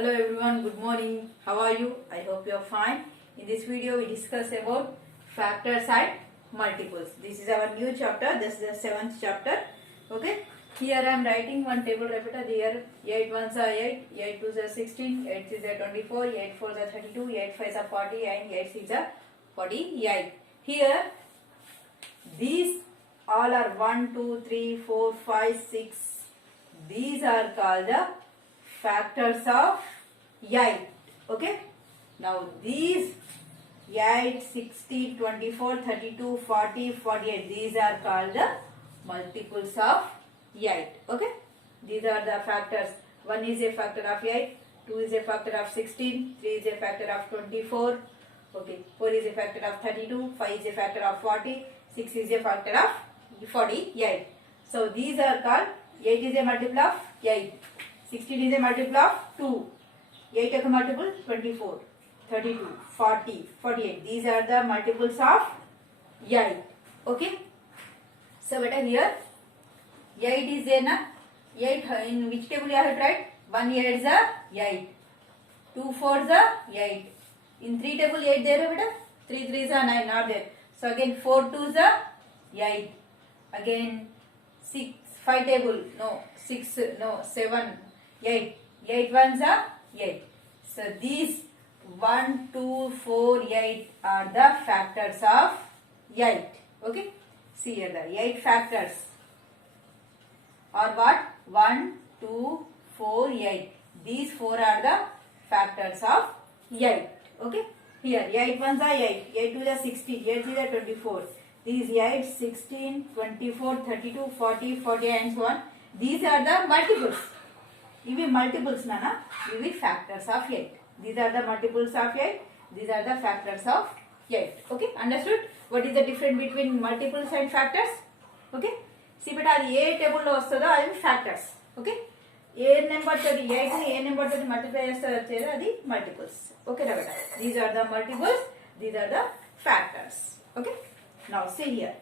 Hello everyone, good morning. How are you? I hope you are fine. In this video we discuss about factors and multiples. This is our new chapter. This is the 7th chapter. Okay. Here I am writing one table repeater. Here 8 ones are 8, 8 twos are 16, 8 threes are 24, 8 fours are 32, 8 fives are 40 and 8 sixes are 48. Here these all are 1, 2, 3, 4, 5, 6. These are called the factors of 8. Okay. Now these 8, 60, 24, 32, 40, 48. These are called the multiples of 8. Okay. These are the factors. 1 is a factor of 8. 2 is a factor of 16. 3 is a factor of 24. Okay. 4 is a factor of 32. 5 is a factor of 40. 6 is a factor of 48. So these are called 8 is a multiple of 8. 16 is a multiple of 2. 8 is a multiple 24, 32, 40, 48. These are the multiples of 8. Okay. So beta here 8 is there na. 8 in which table you have to write? 1 8 is a 8. 2 4 is a 8. In 3 table 8 there beta. 3 3 is a 9 not there. So again 4 2 is a 8. Again 6 5 table no 6 no 7 8 8 ones are 8. So these 1 2 4 8 are the factors of 8. Okay. See here the 8 factors are what? 1 2 4 8. These 4 are the factors of 8. Okay. Here 8 ones are 8. 8 to the 16. 8 to the 24. These 8, 16, 24, 32, 40, 40 and so on. These are the multiples. Ivi multiples nana. Ivi factors of 8. These are the multiples of 8. These are the factors of 8. Okay. Understood? What is the difference between multiples and factors? Okay. See beta adi A table లో వస్తుందో అవి factors. Okay. ఏ number తోటి 8 ని ఏ number తోటి multiply చేస్తే వచ్చేది అది multiples. Okay రా బేటా. These are the multiples. These are the factors. Okay. Now see here.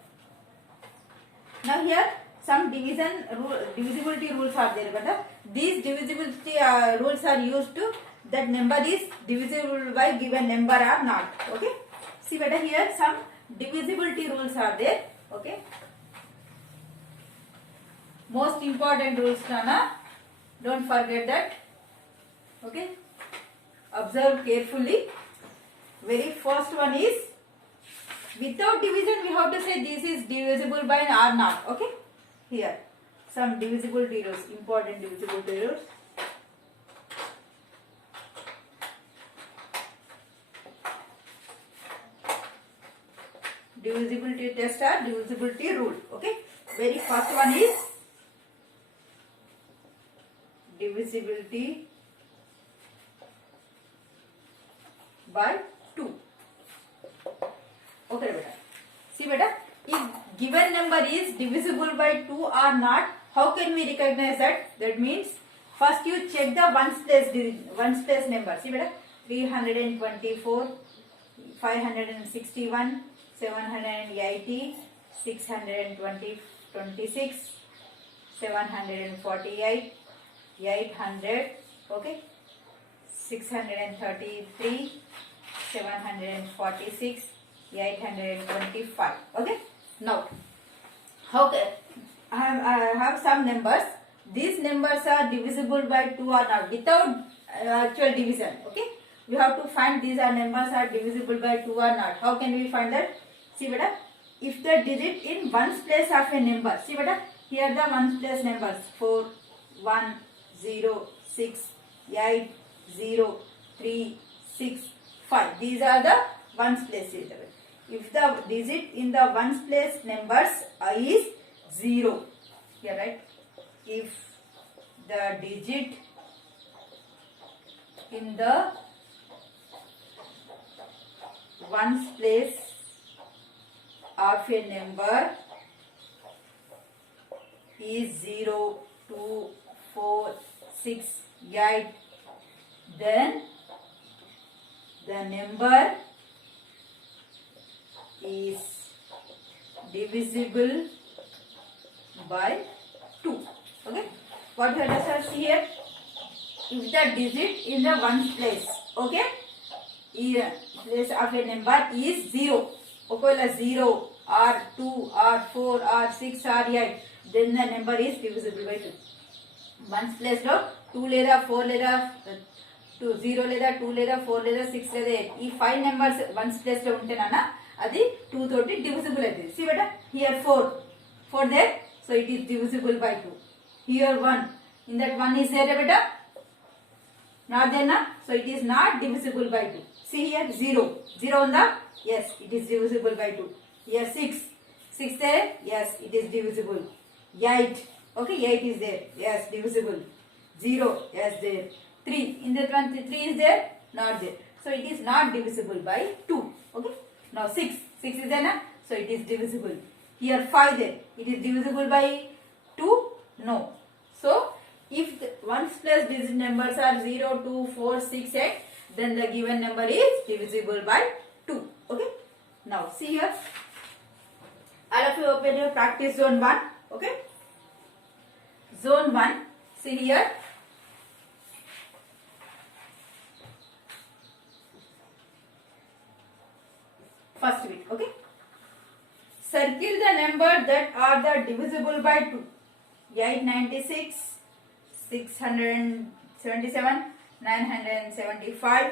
Now here some divisibility rules are there. But these divisibility rules are used to that number is divisible by given number or not. Okay. See better here some divisibility rules are there. Okay. Most important rules Nana. Don't forget that. Okay. Observe carefully. Very first one is without division we have to say this is divisible by or not. Okay. Here some divisibility rules, important divisibility rules. Divisibility test or divisibility rule. Okay. Very first one is divisibility by 2. Okay beta. See beta, if given number is divisible by 2 or not, how can we recognize that? That means first you check the ones place number. See beta, 324, 561, 780, 626, 748, 800. Okay, 633, 746. 825. Okay. Now, how can I have some numbers. These numbers are divisible by 2 or not without actual division. Okay. We have to find these are numbers are divisible by 2 or not. How can we find that? See beta. If the digit in ones place of a number. See beta. Here the ones place numbers 4, 1, 0, 6, 8, 0, 3, 6, 5. These are the ones place. If the digit in the ones place numbers is 0, here right? If the digit in the ones place of a number is 0, 2, 4, 6, 8, then the number is divisible by 2. Okay. What we have to see here? if the digit in the ones place, okay, place of a number is 0, ఒకవేళ 0 or 2 or 4 or 6 or 8, then the number is divisible by 2. Ones place లో 2 లేదా 4 లేదా 0 లేదా 2 లేదా 4 లేదా 6 లేదా 8 ఈ 5 numbers ones place లో ఉంటేనా అది 2 తోటి డివిజిబుల్ అవుతుంది. See beta, here 4 there, so it is divisible by 2. Here 1, in that 1 is there beta, not there na, so it is not divisible by 2. See here 0 on the, yes, it is divisible by 2. Here 6 there, yes, it is divisible. 8, okay, 8 is there, yes, divisible. 0, yes, there. 3, in that one 3 is there, not there, so it is not divisible by 2. Okay, now 6 is there na, so it is divisible. Here 5 there, it is divisible by 2, no. So if the ones plus digit numbers are 0, 2, 4, 6, 8, then the given number is divisible by 2. Okay, now see here, all of you open your practice zone 1. Okay, zone 1, see here, first bit. Okay, circle the number that are the divisible by 2. 896, 677, 975,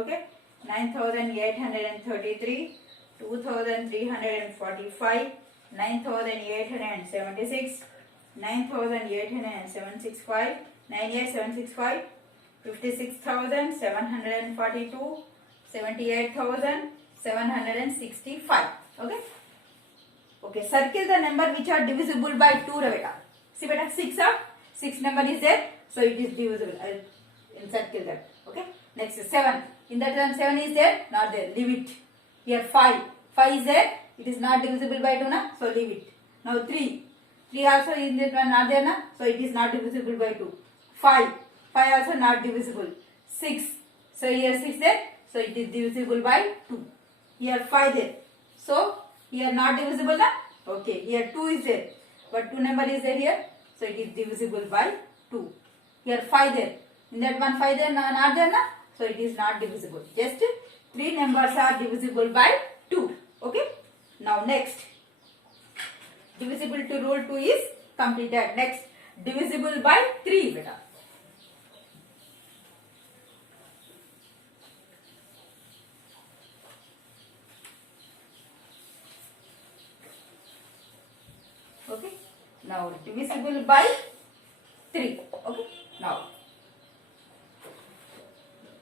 okay, 9833, 2345, 9876, 9865, 98765, 56,742, 78,765. Okay, okay, circle the number which are divisible by 2 beta. See beta, 6 number is there, so it is divisible. I will circle that. Okay, next 7, in that one 7 is there, not there, leave it. Here 5 is there, it is not divisible by 2 na, so leave it. Now 3 also in that one not there na, so it is not divisible by 2. 5 also not divisible. 6, so here 6 there, so it is divisible by 2. Here 5 there, so here not divisible na, okay, here 2 is there, but 2 number is there here, so it is divisible by 2. Here 5 there, in that one 5 there, not there na, so it is not divisible. Just 3 numbers are divisible by 2. Okay, now next, divisible to rule 2 is completed. Next, divisible by 3 beta. Okay, now divisible by 3. Okay, now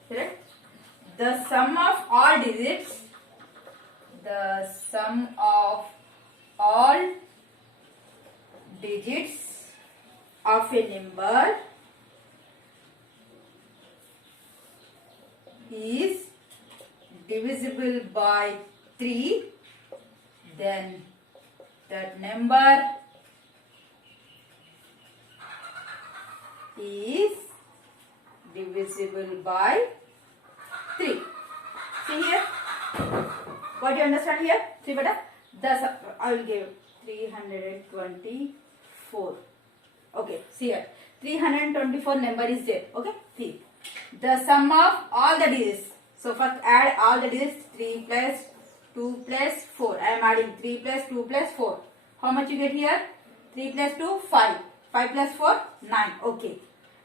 correct, the sum of all digits, the sum of all digits of a number is divisible by 3, then that number is divisible by 3. See here, what do you understand here? See beta, I will give 324. Okay, see here, 324 number is there. Okay, see the sum of all the digits. So first add all the digits, 3 plus 2 plus 4. I am adding 3 plus 2 plus 4. How much you get here? 3 plus 2, 5. 5 plus 4, 9. Okay,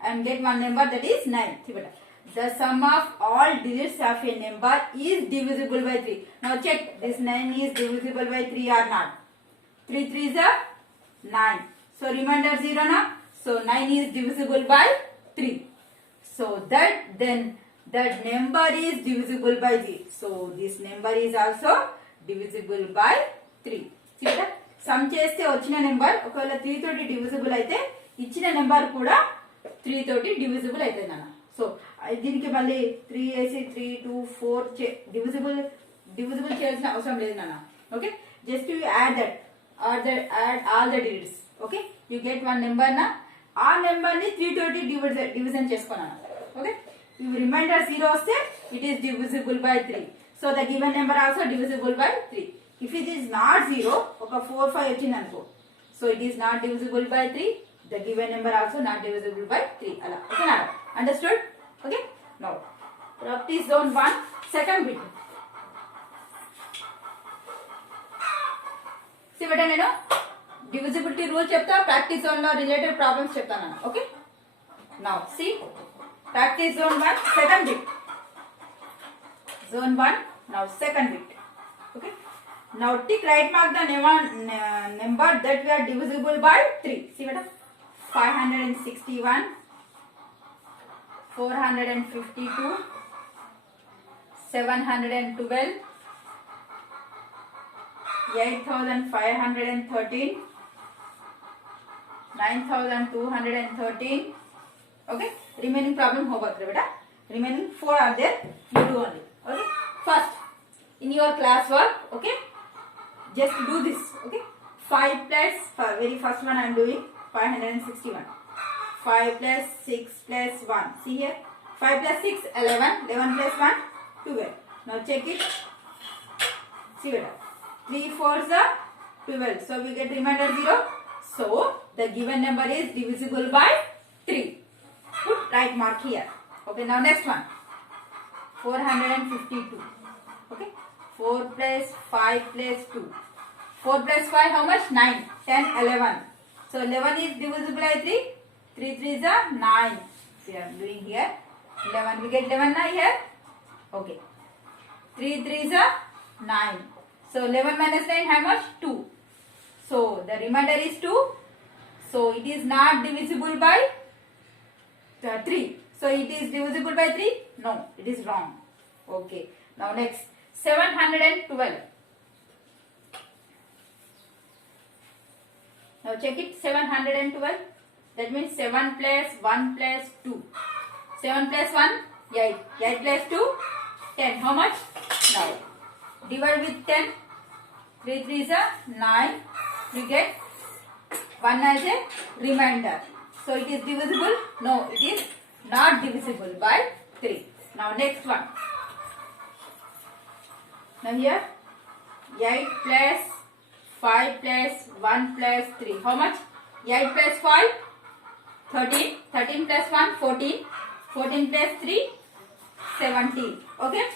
and get one number, that is 9. See beta, the sum of all digits of a number is divisible by 3. Now check, this 9 is divisible by 3 or not. 3 3 is a 9. So remainder 0 na. So 9 is divisible by 3. So then that number is divisible by 3. So this number is also divisible by 3. See that? Sum చేస్తే వచ్చిన number ఒకవేళ 3 తోటి divisible అయితే ఇచ్చిన number కూడా 3 తోటి divisible అవుతుంది అన్న. సో దీనికి మళ్ళీ 3 వేసి 3 2 4 డివిజిబుల్ చేయాల్సిన అవసరం లేదు నాన్న. Okay, just you add add all the digits. Okay, you get one number na, ఆ నెంబర్ ని 3 తోటి డివిజన్ చేసుకున్నాను. ఓకే, if remainder 0 వస్తే it is divisible by 3. So the given number also divisible by 3. If it is not 0, ఒక 4 5 వచ్చింది అనుకో, so it is not divisible by 3. The given number also not divisible by 3. Okay, now understood? Okay. Now practice zone 1 second bit. See beta nenu divisibility rule chepta, practice zone lo related problems chepta nanu. Okay. Now see practice zone 1 second bit. Zone 1 now second bit. Okay. Now tick right mark the number that we are divisible by 3. See beta 561, 452, 712, 8513, 9213. Okay, remaining problem homework beta. Remaining 4 are there, you do only. Okay, first in your class work, okay, just do this. Okay, 5 plus very first one I am doing 561. 5 plus 6 plus 1. See here, 5 plus 6 11, 11 plus 1 12. Now check it. See better. 3 4s are 12. So we get remainder 0. So the given number is divisible by 3. Put right mark here. Okay, now next one. 452. Okay, 4 plus 5 plus 2. 4 plus 5 how much? 9, 10, 11. So 11 is divisible by 3. 3 3s are 9. See I am doing here. 11 we get 11 now here. Okay. 3 3s are 9. So 11 minus 9 how much? 2. So the remainder is 2. So it is not divisible by 3. So it is divisible by 3? No, it is wrong. Okay. Now next 712. Now check it. 712. That means 7 plus 1 plus 2. 7 plus 1 8. 8 plus 2 10. How much? Now divide with 10. 3 3s are 9. We get 1 as a remainder. So it is divisible? No, it is not divisible by 3. Now next one. Now here 8 plus 5 plus 1 plus 3. How much? 8 plus 5 13. 13 plus 1 14. 14 plus 3 17. Okay.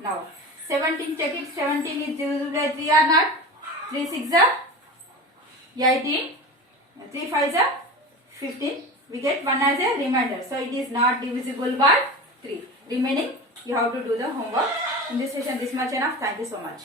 Now 17, check it. 17 is divisible by 3 or not? 3 6 are 18. 3 5 are 15. We get 1 as a remainder. So it is not divisible by 3. Remaining you have to do the homework. In this session this much enough. Thank you so much.